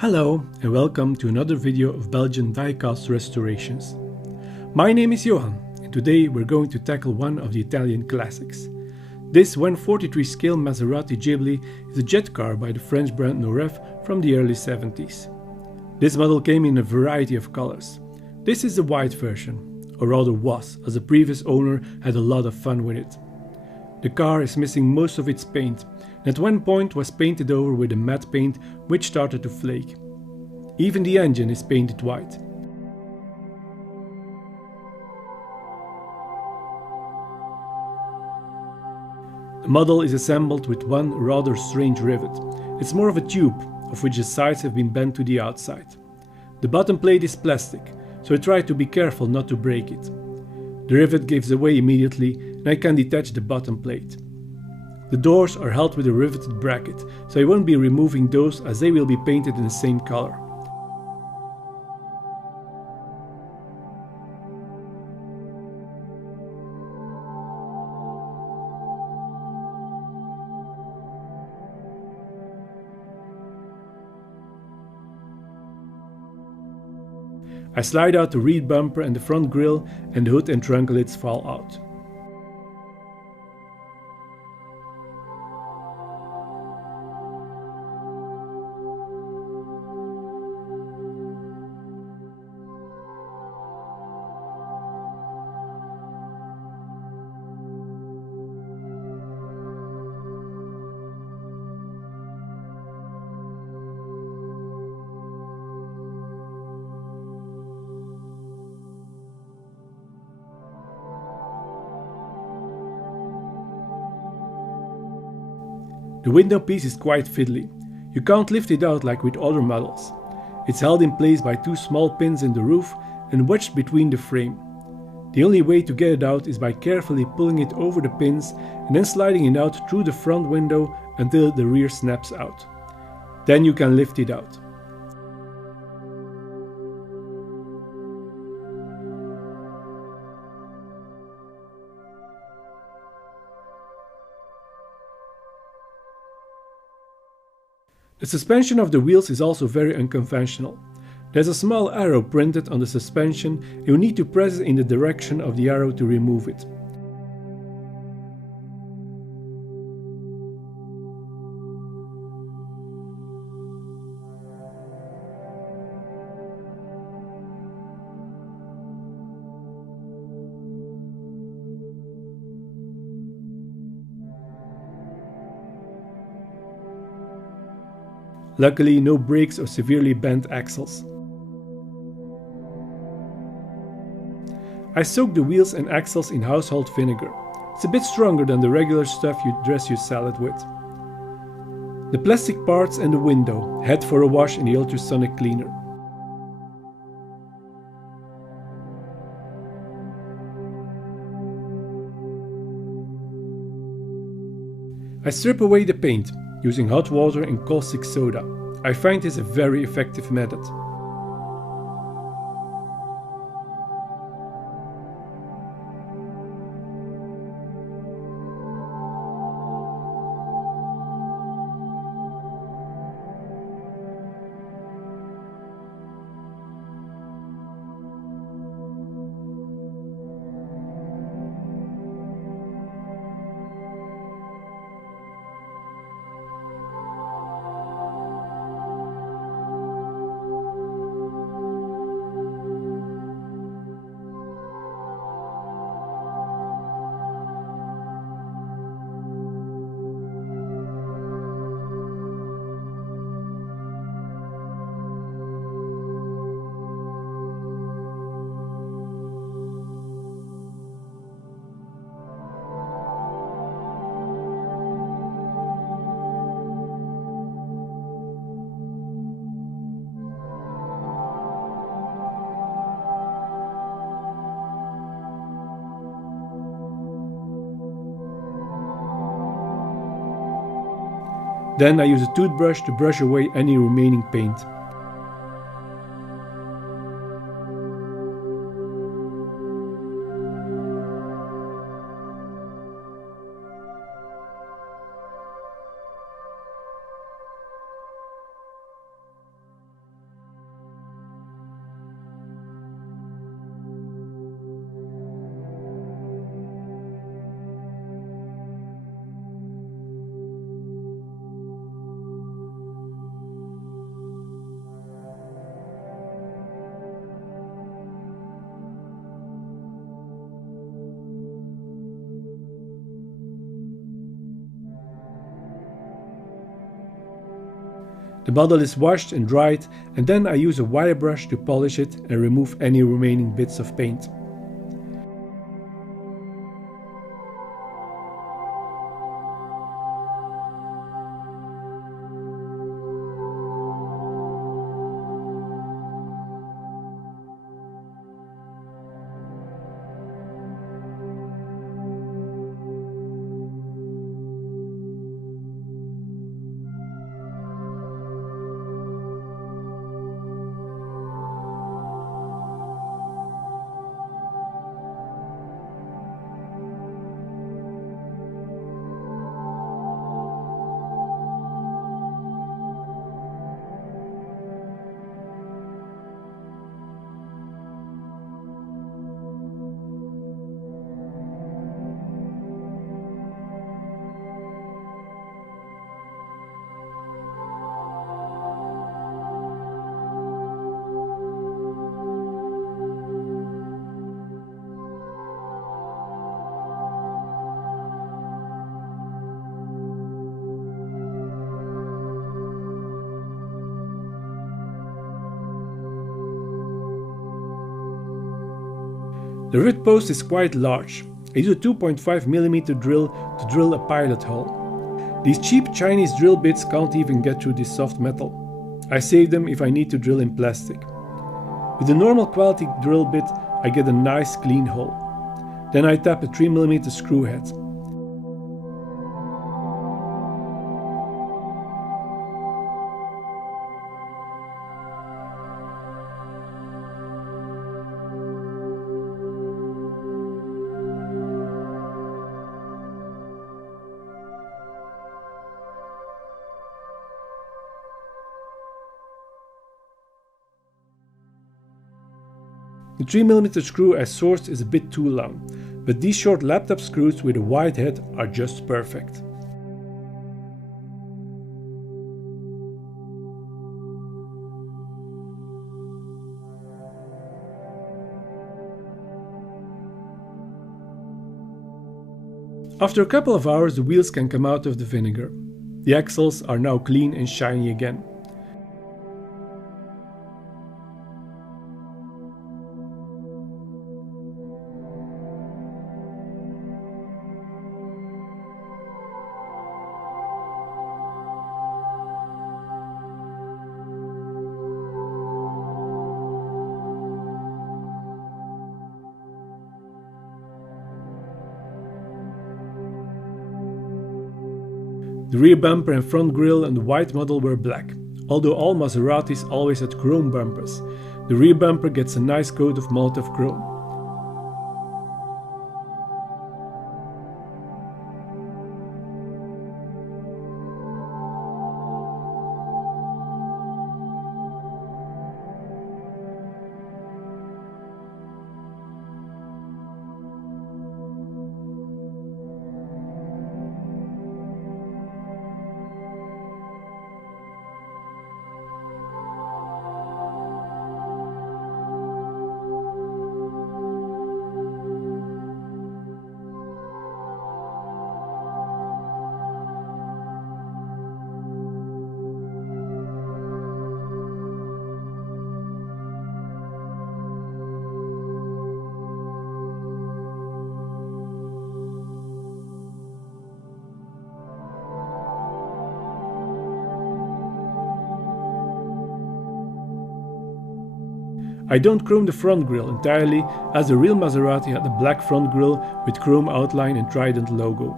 Hello and welcome to another video of Belgian die-cast restorations. My name is Johan and today we're going to tackle one of the Italian classics. This 1/43 scale Maserati Ghibli is a jet car by the French brand Norev from the early 70s. This model came in a variety of colors. This is the white version, or rather was, as the previous owner had a lot of fun with it. The car is missing most of its paint, and at one point was painted over with a matte paint which started to flake. Even the engine is painted white. The model is assembled with one rather strange rivet. It's more of a tube, of which the sides have been bent to the outside. The bottom plate is plastic, so I tried to be careful not to break it. The rivet gives away immediately and I can detach the bottom plate. The doors are held with a riveted bracket, so I won't be removing those as they will be painted in the same color. I slide out the rear bumper and the front grille, and the hood and trunk lids fall out. The window piece is quite fiddly. You can't lift it out like with other models. It's held in place by two small pins in the roof and wedged between the frame. The only way to get it out is by carefully pulling it over the pins and then sliding it out through the front window until the rear snaps out. Then you can lift it out. The suspension of the wheels is also very unconventional. There's a small arrow printed on the suspension and you need to press it in the direction of the arrow to remove it. Luckily, no brakes or severely bent axles. I soaked the wheels and axles in household vinegar. It's a bit stronger than the regular stuff you dress your salad with. The plastic parts and the window head for a wash in the ultrasonic cleaner. I strip away the paint using hot water and caustic soda. I find this a very effective method. Then I use a toothbrush to brush away any remaining paint. The model is washed and dried, and then I use a wire brush to polish it and remove any remaining bits of paint. The rivet post is quite large. I use a 2.5mm drill to drill a pilot hole. These cheap Chinese drill bits can't even get through this soft metal. I save them if I need to drill in plastic. With a normal quality drill bit, I get a nice clean hole. Then I tap a 3mm screw head. The 3mm screw I sourced is a bit too long, but these short laptop screws with a wide head are just perfect. After a couple of hours, the wheels can come out of the vinegar. The axles are now clean and shiny again. The rear bumper and front grille on the white model were black, although all Maseratis always had chrome bumpers. The rear bumper gets a nice coat of MOTIP chrome. I don't chrome the front grille entirely, as the real Maserati had a black front grille with chrome outline and trident logo.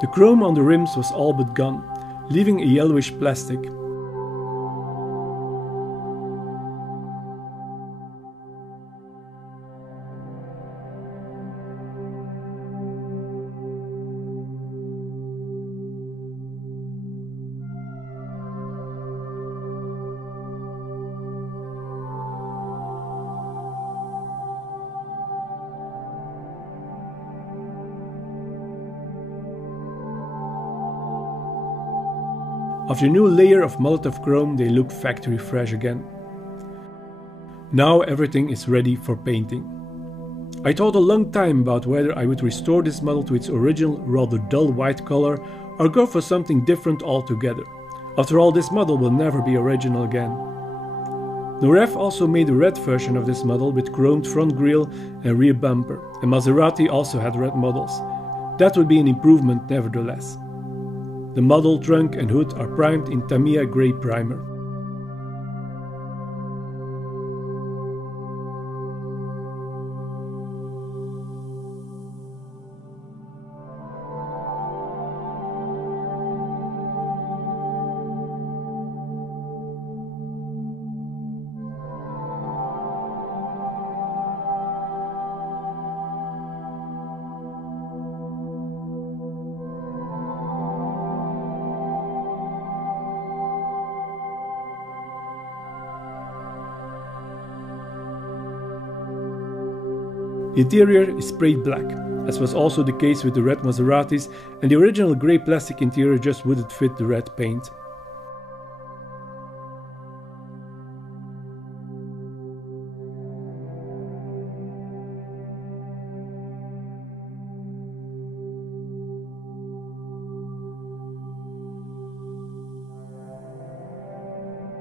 The chrome on the rims was all but gone, leaving a yellowish plastic. After a new layer of MOTIP chrome, they look factory fresh again. Now everything is ready for painting. I thought a long time about whether I would restore this model to its original rather dull white color or go for something different altogether. After all, this model will never be original again. Norev also made a red version of this model with chromed front grille and rear bumper, and Maserati also had red models. That would be an improvement nevertheless. The model trunk and hood are primed in Tamiya grey primer. The interior is sprayed black, as was also the case with the red Maseratis, and the original grey plastic interior just wouldn't fit the red paint.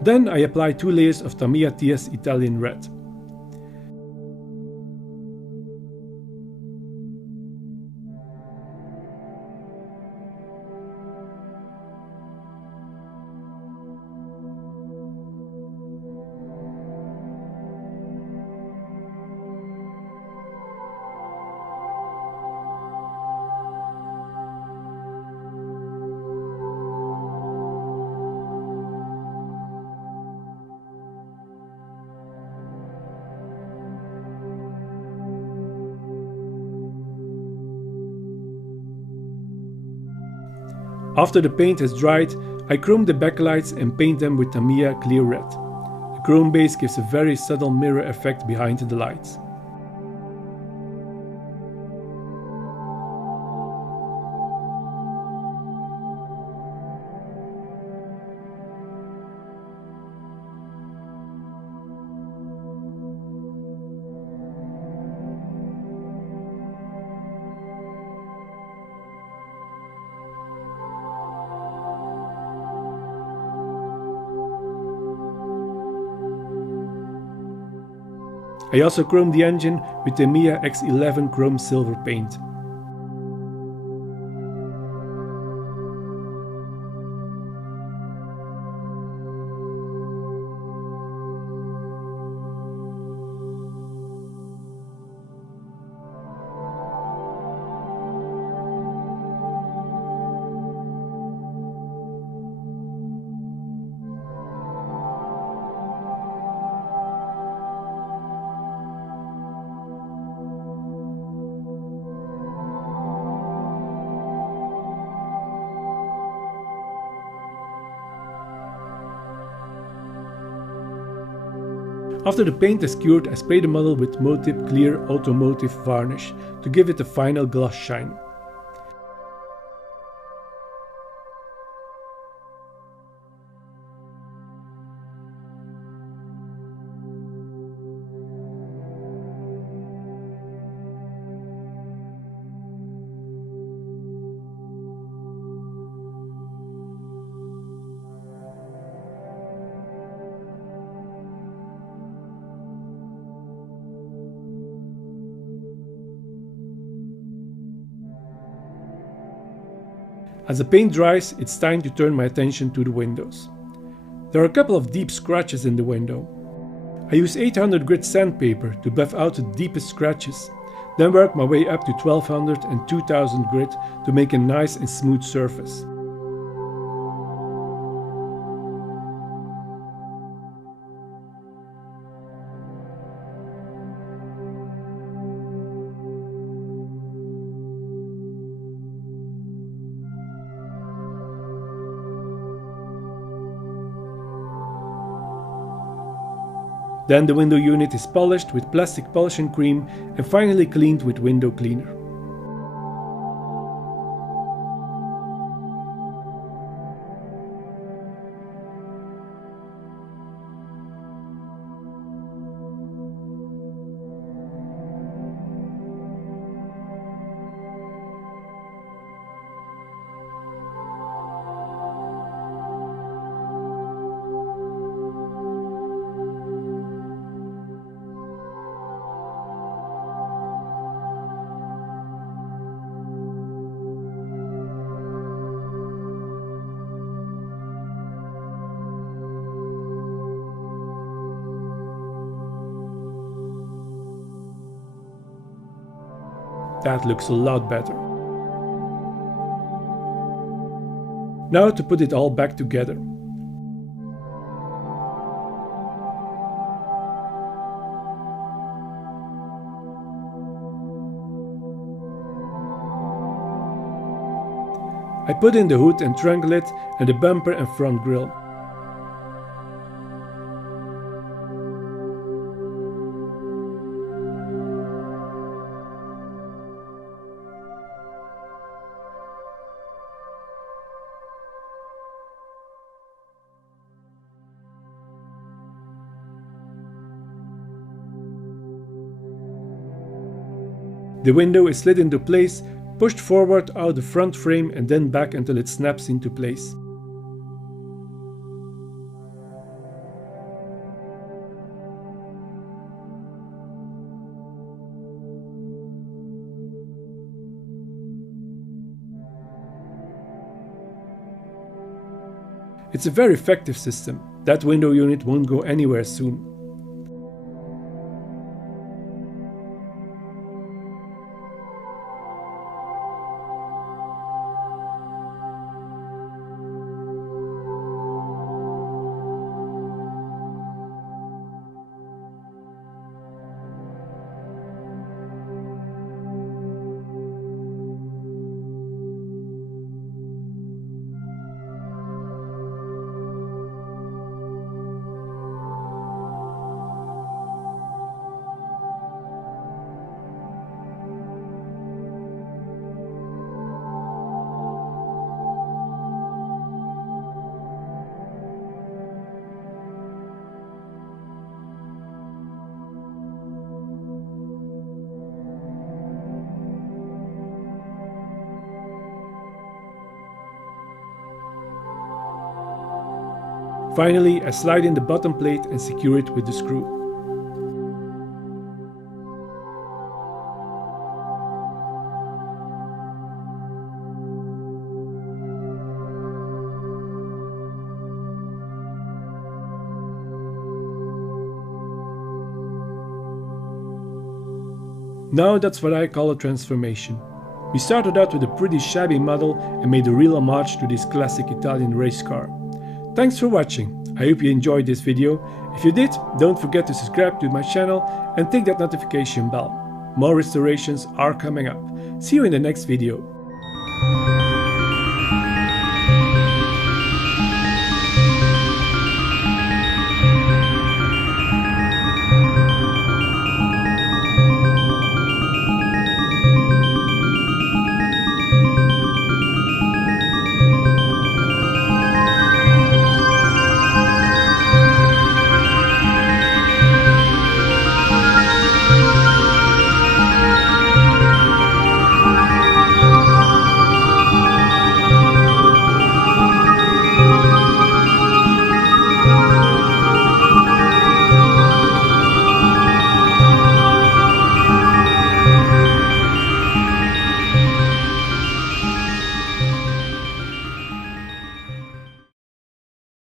Then I apply 2 layers of Tamiya TS Italian red. After the paint has dried, I chrome the backlights and paint them with Tamiya clear red. The chrome base gives a very subtle mirror effect behind the lights. I also chromed the engine with Tamiya X11 chrome silver paint. After the paint is cured, I spray the model with MOTIP clear Automotive varnish to give it a final gloss shine. As the paint dries, it's time to turn my attention to the windows. There are a couple of deep scratches in the window. I use 800 grit sandpaper to buff out the deepest scratches. Then work my way up to 1200 and 2000 grit to make a nice and smooth surface. Then the window unit is polished with plastic polishing cream and finally cleaned with window cleaner. That looks a lot better. Now to put it all back together. I put in the hood and trunk lid and the bumper and front grille. The window is slid into place, pushed forward out the front frame and then back until it snaps into place. It's a very effective system. That window unit won't go anywhere soon. Finally, I slide in the bottom plate and secure it with the screw. Now that's what I call a transformation. We started out with a pretty shabby model and made a real homage to this classic Italian race car. Thanks for watching. I hope you enjoyed this video. If you did, don't forget to subscribe to my channel and tick that notification bell. More restorations are coming up. See you in the next video.